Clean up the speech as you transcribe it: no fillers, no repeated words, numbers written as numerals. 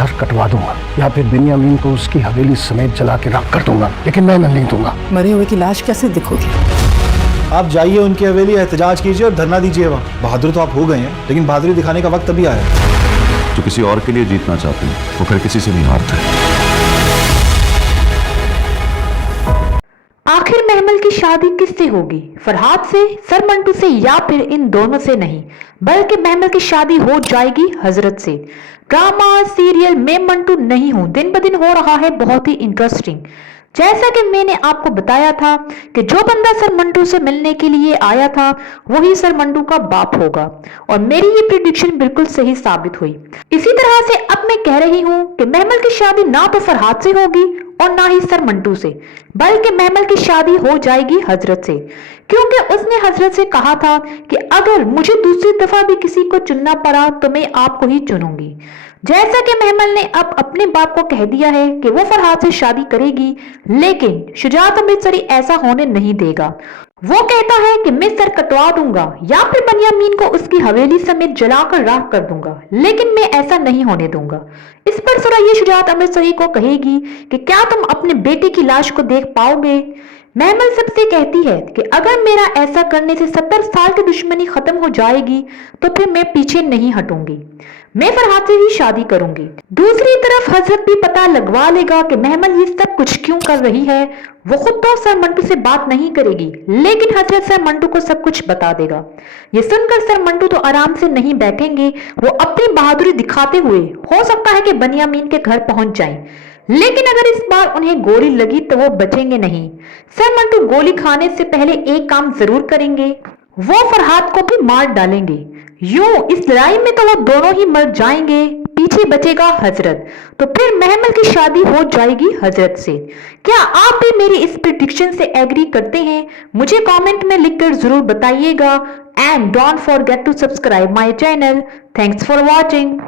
Sir कटवा दूंगा या फिर बिन्यामीन को उसकी हवेली समेत जला के राख कर दूंगा, लेकिन मैं नहीं दूंगा। मरे हुए की लाश कैसे दिखोगी? आप जाइए उनकी हवेली, एहतजाज कीजिए और धरना दीजिए वहाँ। बहादुर तो आप हो गए हैं, लेकिन बहादुरी दिखाने का वक्त अभी आया है। जो किसी और के लिए जीतना चाहते हैं वो फिर किसी से नहीं हारते। आखिर महमल की शादी किससे होगी? फरहाद से, सर मंटू से, या फिर इन दोनों से नहीं, बल्कि महमल की शादी हो जाएगी हजरत से। ड्रामा सीरियल मैं मंटू नहीं हूं दिन ब दिन हो रहा है बहुत ही इंटरेस्टिंग। जैसा कि मैंने आपको बताया था कि जो बंदा सर मंटू से मिलने के लिए आया था वही सर मंटू का बाप होगा, और मेरी ये प्रिडिक्शन बिल्कुल सही साबित हुई। इसी तरह से अब मैं कह रही हूँ कि महमल की शादी ना तो फरहाद से होगी और ना ही सर मंटू से, बल्कि महमल की शादी हो जाएगी हजरत से, क्योंकि उसने हजरत से कहा था कि अगर मुझे दूसरी दफा भी किसी को चुनना पड़ा तो मैं आपको ही चुनूंगी। जैसा कि महमल ने अब अपने बाप को कह दिया है कि वो फरहाद से शादी करेगी, लेकिन शुजात अमृतसरी ऐसा होने नहीं देगा। वो कहता है कि मैं सर कटवा दूंगा या फिर बनियामीन को उसकी हवेली समेत जलाकर राख कर दूंगा, लेकिन मैं ऐसा नहीं होने दूंगा। इस पर सुरैया शुजात अमृतसरी को कहेगी कि क्या तुम अपने बेटे की लाश को देख पाओगे? महमल सबसे कहती है कि अगर मेरा ऐसा करने से 70 साल की दुश्मनी खत्म हो जाएगी तो फिर मैं पीछे नहीं हटूंगी, मैं फरहाद से ही शादी करूंगी। दूसरी तरफ हजरत भी पता लगवा लेगा कि महमल ये सब कुछ क्यों कर रही है। वो खुद तो सर मंटू से बात नहीं करेगी, लेकिन हजरत सर मंटू को सब कुछ बता देगा। ये सुनकर सर मंटू तो आराम से नहीं बैठेंगे, वो अपनी बहादुरी दिखाते हुए हो सकता है कि बनियामीन के घर पहुंच जाएं, लेकिन अगर इस बार उन्हें गोली लगी तो वो बचेंगे नहीं। सर मंटू गोली खाने से पहले एक काम जरूर करेंगे, वो फरहाद को भी मार डालेंगे। यूं इस लड़ाई में तो वो दोनों ही मर जाएंगे, पीछे बचेगा हजरत, तो फिर महमल की शादी हो जाएगी हजरत से। क्या आप भी मेरी इस प्रेडिक्शन से एग्री करते हैं? मुझे कमेंट में लिखकर जरूर बताइएगा। And don't forget to subscribe my channel. Thanks for watching.